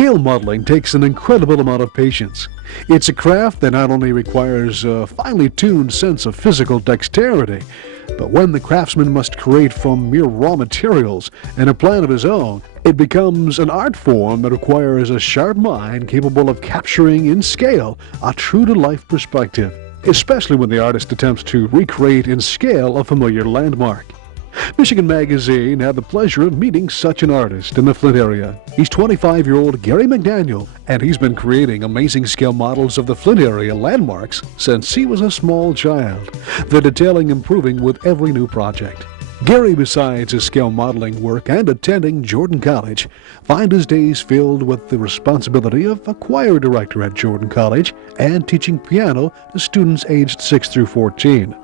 Scale modeling takes an incredible amount of patience. It's a craft that not only requires a finely tuned sense of physical dexterity, but when the craftsman must create from mere raw materials and a plan of his own, it becomes an art form that requires a sharp mind capable of capturing in scale a true-to-life perspective, especially when the artist attempts to recreate in scale a familiar landmark. Michigan Magazine had the pleasure of meeting such an artist in the Flint area. He's 25-year-old Gary McDaniel, and he's been creating amazing scale models of the Flint area landmarks since he was a small child, the detailing improving with every new project. Gary, besides his scale modeling work and attending Jordan College, find his days filled with the responsibility of a choir director at Jordan College and teaching piano to students aged 6 through 14.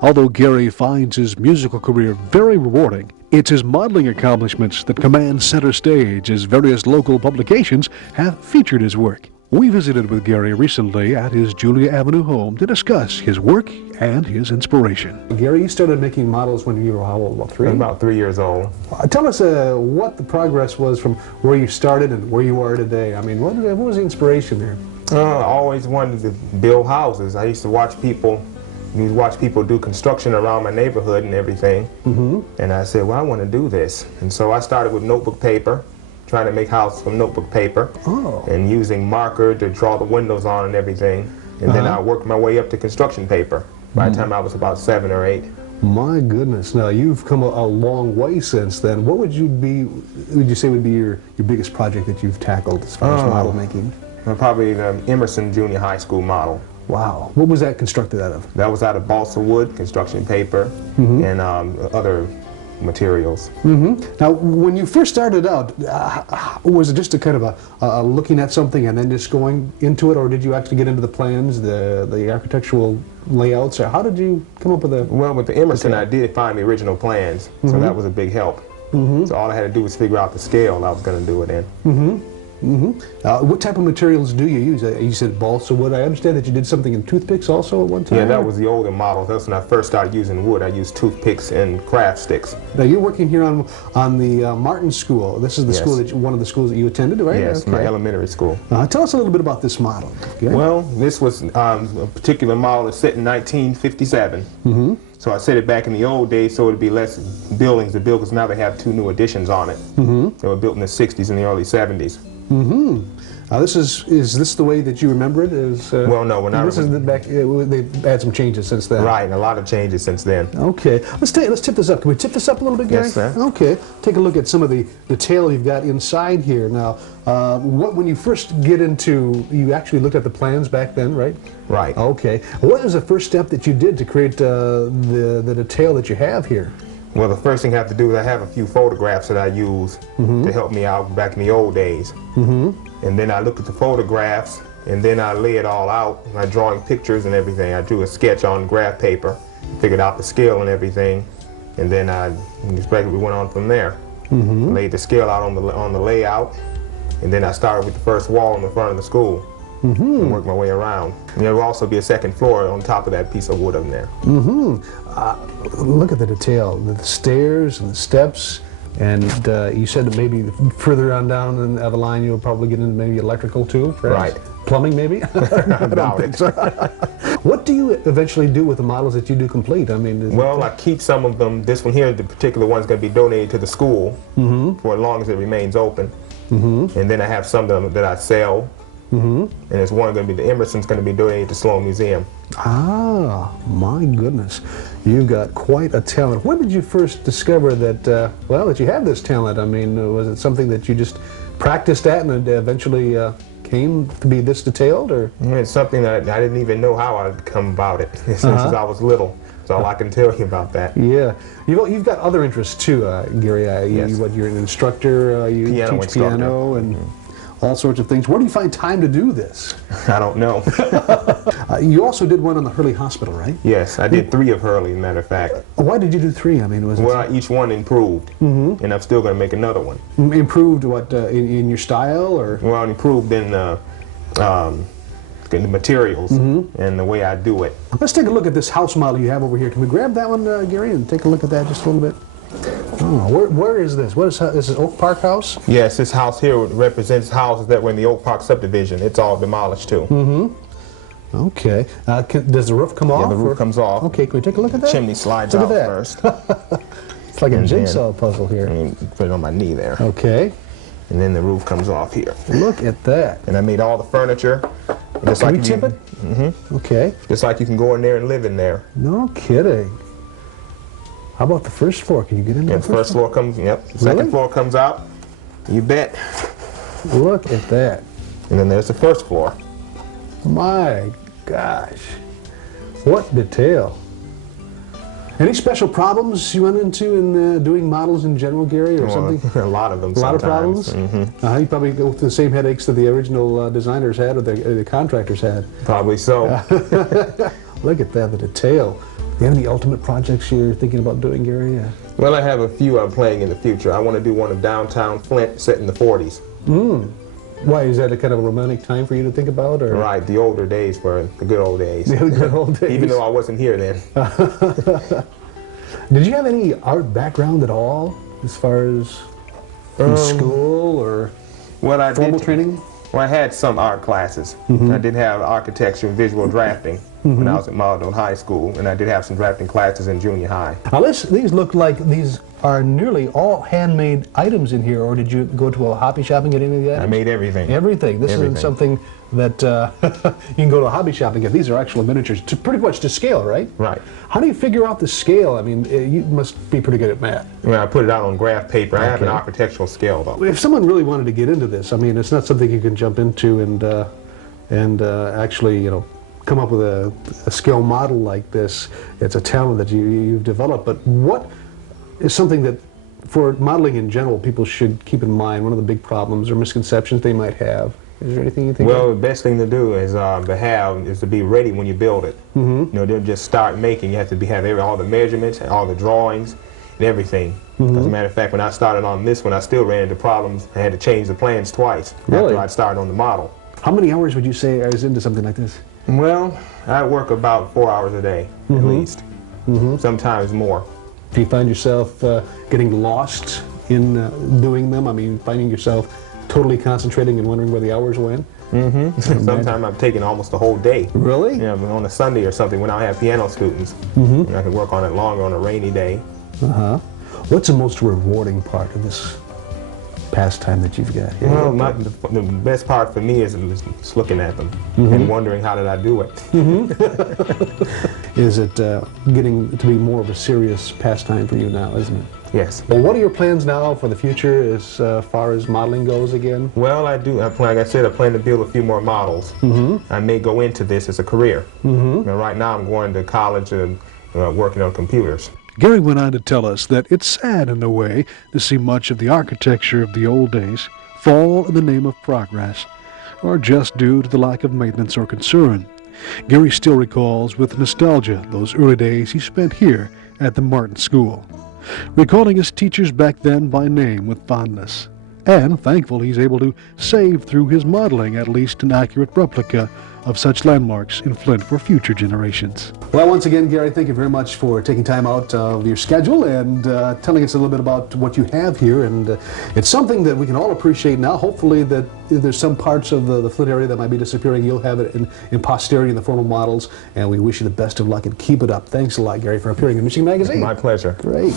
Although Gary finds his musical career very rewarding, it's his modeling accomplishments that command center stage as various local publications have featured his work. We visited with Gary recently at his Julia Avenue home to discuss his work and his inspiration. Gary, you started making models when you were how old? About 3? About 3 years old. Tell us what the progress was from where you started and where you are today. I mean, what was the inspiration there? I always wanted to build houses. I used to watch people do construction around my neighborhood and everything. And I said, well, I want to do this. And so I started with notebook paper, trying to make houses from notebook paper, and using marker to draw the windows on and everything. And then I worked my way up to construction paper by the time I was about 7 or 8. My goodness. Now, you've come a long way since then. What would you say would be your biggest project that you've tackled as far as model making? Probably the Emerson Junior High School model. Wow. What was that constructed out of? That was out of balsa wood, construction paper, and other materials. Now, when you first started out, was it just a kind of a looking at something and then just going into it, or did you actually get into the plans, the architectural layouts, or how did you come up with the... Well, with the Emerson, I did find the original plans, so that was a big help. So all I had to do was figure out the scale I was going to do it in. What type of materials do you use? You said balsa wood. I understand that you did something in toothpicks also at one time? Yeah, that was the older model. That's when I first started using wood. I used toothpicks and craft sticks. Now you're working here on the Martin School. This is the school one of the schools that you attended, right? Yes, my elementary school. Tell us a little bit about this model. Okay? Well, this was a particular model that's set in 1957. So I set it back in the old days so it'd be less buildings to build, because now they have 2 new additions on it. They were built in the 60s and the early 70s. Is this the way that you remember it? Well, no, we're not. This is they've had some changes since then. Right, and a lot of changes since then. Okay, let's tip this up. Can we tip this up a little bit, Gary? Yes, sir. Okay, take a look at some of the detail you've got inside here. Now, when you first get into, you actually looked at the plans back then, right? Right. Okay. What was the first step that you did to create the detail that you have here? Well, the first thing I have to do is I have a few photographs that I use to help me out back in the old days. And then I look at the photographs, and then I lay it all out by drawing pictures and everything. I drew a sketch on graph paper, figured out the scale and everything, and then we went on from there. Laid the scale out on the layout, and then I started with the first wall in the front of the school. And work my way around. And there will also be a second floor on top of that piece of wood up there. Look at the detail, the stairs and the steps, and you said that maybe further on down the line you'll probably get into maybe electrical too, perhaps? Right. Plumbing maybe? I don't think so. What do you eventually do with the models that you do complete? I mean, well, I keep some of them. This one here, the particular one, is going to be donated to the school for as long as it remains open. And then I have some of them that I sell. And there's one going to be, the Emerson's going to be donated to Sloan Museum. Ah, my goodness. You've got quite a talent. When did you first discover that, that you had this talent? I mean, was it something that you just practiced at and it eventually came to be this detailed, or? It's something that I didn't even know how I'd come about it since I was little. That's all I can tell you about that. Yeah. You've got other interests too, Gary. Yes. You're an instructor, you teach piano and all sorts of things. Where do you find time to do this? I don't know. You also did one on the Hurley Hospital, right? Yes, I did 3 of Hurley, as a matter of fact. Why did you do 3? I mean, was well, each one improved, and I'm still going to make another one. Improved what, in your style, or? Well, improved in the materials and the way I do it. Let's take a look at this house model you have over here. Can we grab that one, Gary, and take a look at that just a little bit? Oh, where is this? What is this? Is Oak Park House? Yes, this house here represents houses that were in the Oak Park subdivision. It's all demolished too. Mm-hmm. Okay. Does the roof come off? Yeah, the roof comes off. Okay, can we take a look at that? Chimney slides look out at that. first. It's like a jigsaw puzzle here. Put it on my knee there. Okay. And then the roof comes off here. Look at that. And I made all the furniture. Just Can like we tip it? Mm-hmm. Okay. Just like you can go in there and live in there. No kidding. How about the first floor? Can you get into Yeah, the the first floor comes, yep. The second floor comes out. You bet. Look at that. And then there's the first floor. My gosh. What detail. Any special problems you run into in doing models in general, Gary, or something? A lot of them. A lot of problems? Mm-hmm. You probably go through the same headaches that the original designers had or the contractors had. Probably so. Look at that, the detail. Do you have any ultimate projects you're thinking about doing, Gary? Well, I have a few I'm planning in the future. I want to do one of downtown Flint set in the 40s. Why, is that a kind of a romantic time for you to think about? Or? Right, the older days were the good old days. The good old days. Even though I wasn't here then. Did you have any art background at all, as far as in school or formal training? Well, I had some art classes. I did have architecture and visual drafting when I was at Marlton High School, and I did have some drafting classes in junior high. Now these look like these are nearly all handmade items in here, or did you go to a hobby shop and get any of that? I made everything. Everything. This isn't something that you can go to a hobby shop and get. These are actual miniatures, pretty much to scale, right? Right. How do you figure out the scale? I mean, you must be pretty good at math. When I put it out on graph paper, I have an architectural scale, though. If someone really wanted to get into this, I mean, it's not something you can jump into and actually, you know, come up with a scale model like this. It's a talent that you've developed. But what is something that, for modeling in general, people should keep in mind? One of the big problems or misconceptions they might have. Is there anything you think? Well, the best thing to do is to be ready when you build it. You know, don't just start making. You have to have all the measurements, all the drawings, and everything. As a matter of fact, when I started on this one, I still ran into problems. I had to change the plans twice after I started on the model. How many hours would you say is into something like this? Well, I work about 4 hours a day, at least. Sometimes more. Do you find yourself getting lost in doing them? I mean, finding yourself totally concentrating and wondering where the hours went? Sometimes I'm taking almost the whole day. Really? Yeah, on a Sunday or something when I have piano students. And I can work on it longer on a rainy day. What's the most rewarding part of this pastime that you've got here? Well, the best part for me is just looking at them and wondering how did I do it. Is it getting to be more of a serious pastime for you now, isn't it? Yes. Well, what are your plans now for the future as far as modeling goes again? Well, like I said, I plan to build a few more models. I may go into this as a career. Now, right now I'm going to college and working on computers. Gary went on to tell us that it's sad in a way to see much of the architecture of the old days fall in the name of progress, or just due to the lack of maintenance or concern. Gary still recalls with nostalgia those early days he spent here at the Martin School, recalling his teachers back then by name with fondness, and thankful he's able to save through his modeling at least an accurate replica of such landmarks in Flint for future generations. Well, once again, Gary, thank you very much for taking time out of your schedule and telling us a little bit about what you have here. And it's something that we can all appreciate now. Hopefully that there's some parts of the Flint area that might be disappearing. You'll have it in posterity in the form of models. And we wish you the best of luck and keep it up. Thanks a lot, Gary, for appearing in Michigan Magazine. My pleasure. Great.